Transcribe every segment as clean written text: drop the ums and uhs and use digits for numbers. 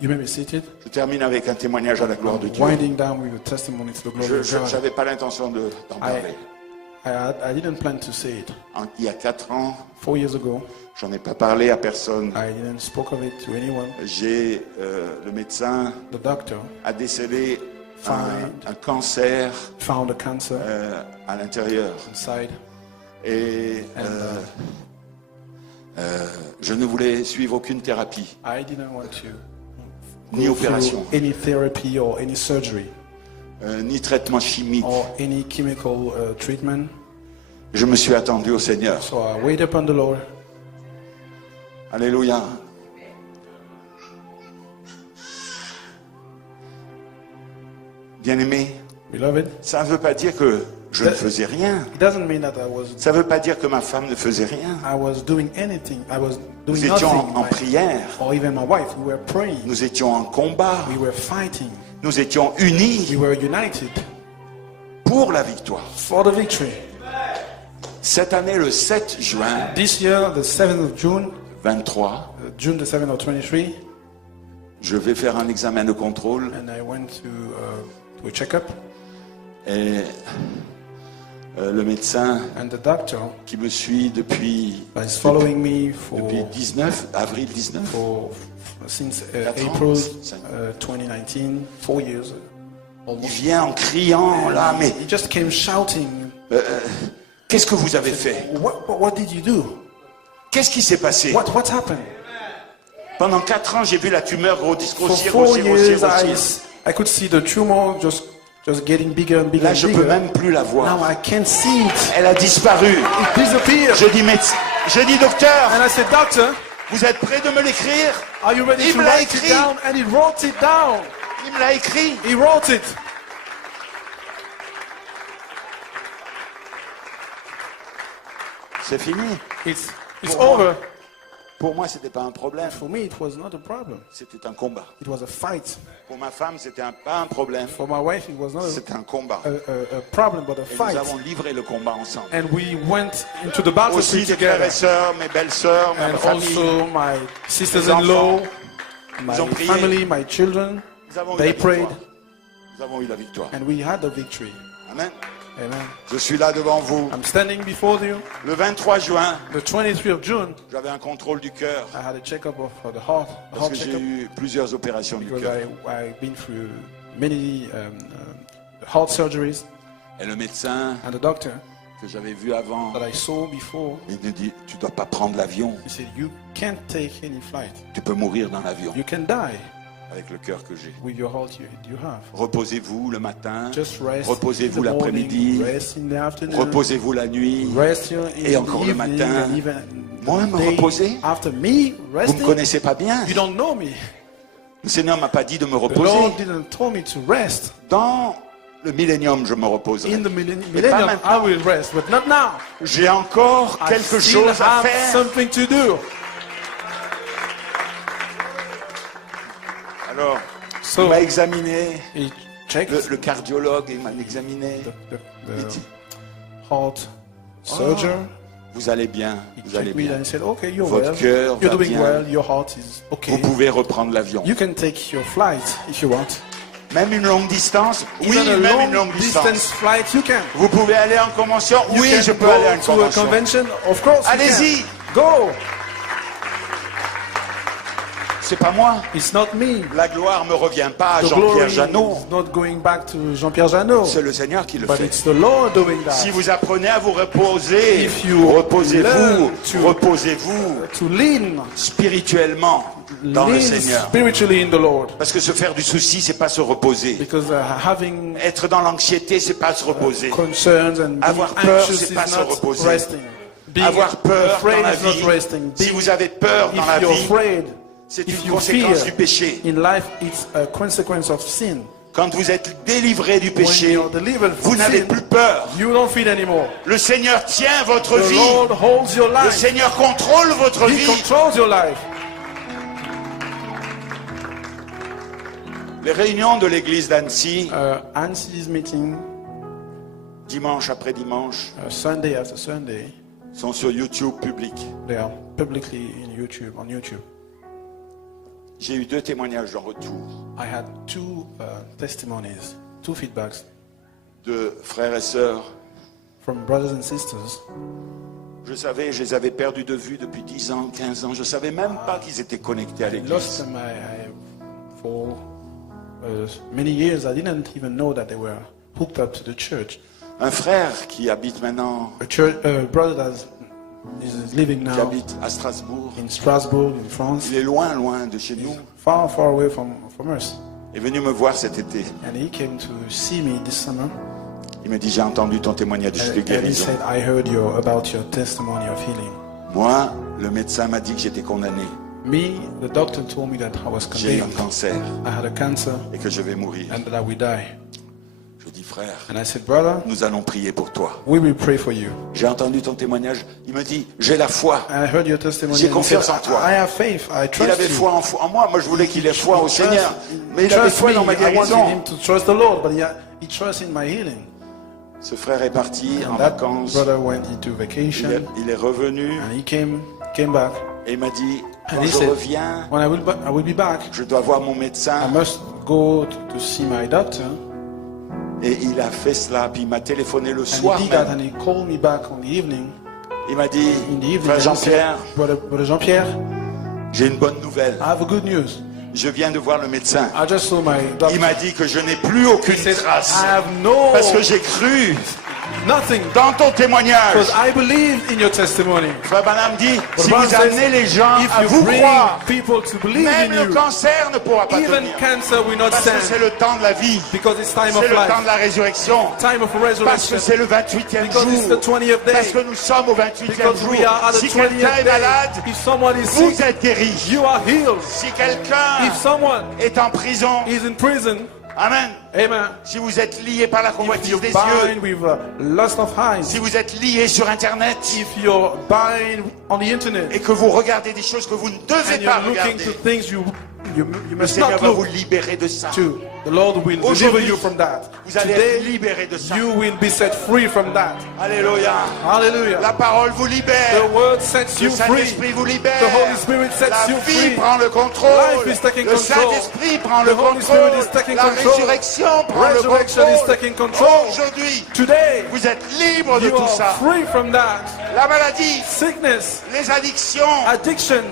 You may be seated. Je termine avec un témoignage à la gloire de Dieu. Winding down with a testimony to the glory of Je God. n'avais pas l'intention d'en parler. I didn't plan to say it. Il y a 4 ans, 4 years ago, j'en ai pas parlé à personne. I didn't speak of it to anyone. Le médecin The doctor a décelé un cancer found a cancer à l'intérieur. inside. Et je ne voulais suivre aucune thérapie, I didn't want to ni go opération, through any therapy or any surgery ni traitement chimique. or any chemical treatment. Je me suis attendu au Seigneur. So I waited upon the Lord. Alléluia. Bien-aimé, Beloved, ça ne veut pas dire que je ne faisais rien. it doesn't mean that Ça ne veut pas dire que ma femme ne faisait rien. I was doing anything. I was Nous doing étions nothing. en prière. Or even my wife, we were praying. Nous étions en combat. We were fighting. Nous étions unis We were united pour la victoire. for the victory. Cette année, le 7 juin This year, the 7th of June, 23, June the 7th of 23, je vais faire un examen de contrôle and I went to a checkup, et le médecin and the doctor qui me suit depuis is following me avril 19, since 4 ans, April 5. 2019, 4 years il almost. vient en criant là, mais He just came shouting, qu'est-ce que vous avez fait? what did you do? Qu'est-ce qui s'est passé? What happened? Pendant 4 ans, j'ai vu la tumeur For grossir, 4 grossir, years, grossir. I could see the tumor just getting bigger and bigger Là, and je peux bigger. même plus la Now voir. I can't see it. Elle a disparu. It disappeared. Je dis docteur, And I said, doctor, vous êtes prêt de me l'écrire? are you ready Il to me l'a write it écrit. down? And he wrote it down. Il me l'a écrit. He wrote it. C'est fini. It's Pour moi. over. Pour moi, c'était pas un problème. For me, it was not a problem. C'était un combat. It was a fight. Pour ma femme, c'était pas un problème. For my wife, it was not C'était un combat. a problem, but a Et nous fight. avons livré le combat ensemble. And we went into the battlefield Aussi des frères together. et sœurs, mes belles-sœurs, ma And famille. also my sisters-in-law, my Ils ont prié. family, my children, Nous avons eu they la prayed, victoire. Nous avons eu la victoire. and we had the victory. Amen. Amen. Je suis là devant vous. I'm standing before you. Le 23 juin, The 23 of June, j'avais un contrôle du cœur. I had a checkup of the heart, Parce que j'ai checkup, eu plusieurs opérations du because cœur. I've been through many heart surgeries, Et le médecin and the doctor que j'avais vu avant, that I saw before, il me dit, tu dois pas prendre l'avion. he said, you can't take any flight. Tu peux mourir dans l'avion You can die avec le cœur que j'ai. with your heart you have. Reposez-vous le matin, Just rest reposez-vous in the l'après-midi, morning, rest in the afternoon, reposez-vous la nuit. rest in Et the encore le evening, matin. and even Moi, me day reposer? after me Vous me resting. connaissez pas bien. You don't know me. Le Seigneur m'a pas dit de me The reposer. Lord didn't tell me to rest. Dans le millénium, je me reposerai. In the Mais millennium, pas I maintenant. will rest, but not now. J'ai encore I quelque still chose à have faire. something to do. Alors, So il m'a examiné. he checked Le cardiologue, il m'a examiné. Il the dit, heart surgeon. vous allez bien, He vous allez checked me bien. and said, "Okay, you're Votre well. cœur You're va doing bien. well. Your heart is okay. Vous pouvez reprendre l'avion. You can take your flight if you want. Même une longue distance? Oui, Even a même une long longue distance distance. flight, you can. Vous pouvez aller en convention? You Oui, can je peux go aller à une to a convention. convention. Of course, you Allez-y. can. Go. C'est pas moi. It's not me. La gloire me revient pas à The Jean-Pierre glory Janot. is not going back to Jean-Pierre Janot, C'est le Seigneur qui le but fait. it's the Lord doing that. Si vous apprenez à vous reposer, If you reposez-vous, learn to- reposez-vous To lean, spirituellement dans le lean Seigneur. spiritually in the Lord, Parce que se faire du souci, c'est pas se reposer. because having Être dans l'anxiété, c'est pas se reposer. concerns and being Avoir peur, anxious c'est is pas se not reposer. resting. Being Avoir peur dans afraid la is not vie, resting. si vous avez peur dans la If you're vie, afraid, c'est if une you conséquence fear du péché. in life, it's a consequence of sin. Quand vous êtes délivré du When péché, you're delivered vous from n'avez sin, plus peur. you don't fear anymore. Le Seigneur tient votre The vie. Lord holds your Le life. Seigneur contrôle votre He vie. controls your life. Les réunions de l'église d'Annecy, Annecy's meeting, dimanche après dimanche, Sunday after Sunday, sont sur YouTube public. they are publicly on YouTube. J'ai eu 2 témoignages en retour I had two testimonies, two feedbacks de frères et sœurs. from brothers and sisters. Je savais, je les avais perdus de vue depuis 10 ans, 15 ans. Je ne savais même pas qu'ils étaient connectés à I lost l'église. them for many years. I didn't even know that they were hooked up to the church. Un frère qui habite maintenant, A brother that is living qui now habite à Strasbourg, in Strasbourg, in France, il est loin, loin de chez nous, far, far away from us. est venu me voir cet été. And he came to see me this summer. Il me dit, j'ai entendu ton témoignage de And he guérison. said, I heard about your testimony of healing. Moi, le médecin m'a dit que j'étais condamné. Me, the doctor told me that I was J'ai eu un condemned. cancer I had a cancer et que je vais mourir. and that I will die. Je dis, frère, And I said, brother, nous allons prier pour toi. we will pray for you. J'ai entendu ton témoignage. Il me dit, j'ai la foi. And I heard your testimony. J'ai and he confiance said, en toi. I have faith. I Il trust avait you. foi en moi. Moi, je voulais qu'il ait foi au Seigneur. Mais il avait Trust foi me. dans ma I wanted guérison. him to trust the Lord, but he trusts in my healing. Ce frère est parti en And that vacances. brother went into vacation Il est revenu and he came back. et il m'a dit, And quand he je said, reviens, when I will be back, je dois voir mon I médecin. must go to see my doctor. Et il a fait cela. Puis il m'a téléphoné le And soir he did that même. and he called me back on the evening. Il m'a dit, In the evening, frère and he Jean-Pierre, said, Brother Jean-Pierre, j'ai une bonne nouvelle. I have a good news. Je viens de voir le médecin. I just saw my doctor. Il m'a dit que je n'ai plus aucune He said, trace. I have no Parce que j'ai cru nothing dans ton témoignage. because I believe in your testimony. Frère Branham dit, But si Branham vous says, amenez les gens if à you vous bring croire, people to believe même in le you, cancer ne pourra pas even tenir. cancer will not Parce que stand c'est le temps de la vie. because it's time C'est of le temps life, de la résurrection. time of Parce que resurrection, c'est le 28e because it's the jour. 20th Parce day, que nous sommes au 28e because we jour. are at the Si quelqu'un 20th est day. malade, If someone is vous sick, êtes guéri. you are healed. Si quelqu'un If someone est en prison, is in prison, amen. amen. Si vous êtes lié par la If convoitise you're des yeux, bind with lust of eyes, si vous êtes lié sur Internet if you're bind on the internet, et que vous regardez des choses que vous ne devez and pas you're looking regarder, to things you le must Seigneur not va vous look libérer de ça. to, the Lord will deliver Aujourd'hui, you from that. vous allez être Today, libéré de ça. you will be set free from that. Alléluia. Hallelujah. La parole vous libère. The word sets Le you free. Saint-Esprit vous libère. The Holy Spirit sets La you vie free. prend le contrôle. Life is taking Le control. Saint-Esprit prend The le Holy contrôle. Spirit is taking La control. résurrection prend le Resurrection is contrôle. taking control. Aujourd'hui, Today, vous êtes libre de you tout are ça. free from that. La maladie, Sickness, les addictions, addictions,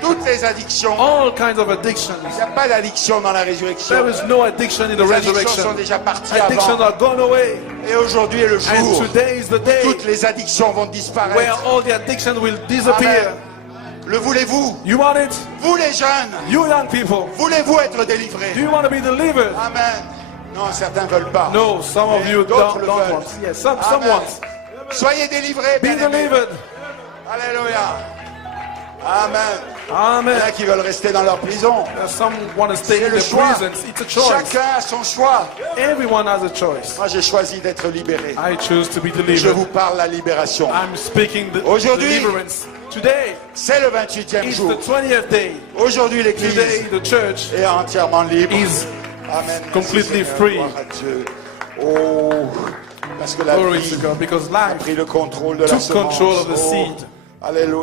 toutes les addictions. all kinds of addictions. Il n'y a pas d'addiction dans la résurrection. There is no addiction in the Les addictions sont resurrection. déjà parties Addictions avant. are gone away. Et aujourd'hui est le jour And today is the où day toutes les addictions vont where disparaître. all the addictions will disappear. Amen. Le voulez-vous? You want it? Vous les jeunes, You young people, voulez-vous être do délivrés? you want to be delivered? Amen. Non, certains ne veulent pas. No, some of you D'autres don't le want. veulent. Yes, some Amen. want. Soyez délivrés, Be bien-aimés. delivered. Alléluia. Amen. Il y Amen. en a qui veulent rester dans leur prison. Some want to stay C'est in le the choix. prisons. It's a choice. Chacun a son choix. Everyone has a choice. Moi, j'ai choisi d'être libéré. I choose to be Je delivered. vous parle la libération. I'm speaking the Aujourd'hui, deliverance. Today C'est le 28e is jour. the 20th day. Aujourd'hui, Today l'Église the church est entièrement libre. is Amen. completely Merci, Seigneur. free. Gloire à Dieu. Oh, parce que la glory vie to God because a life pris le contrôle de la took semence. control of the Oh, seed. Alléluia.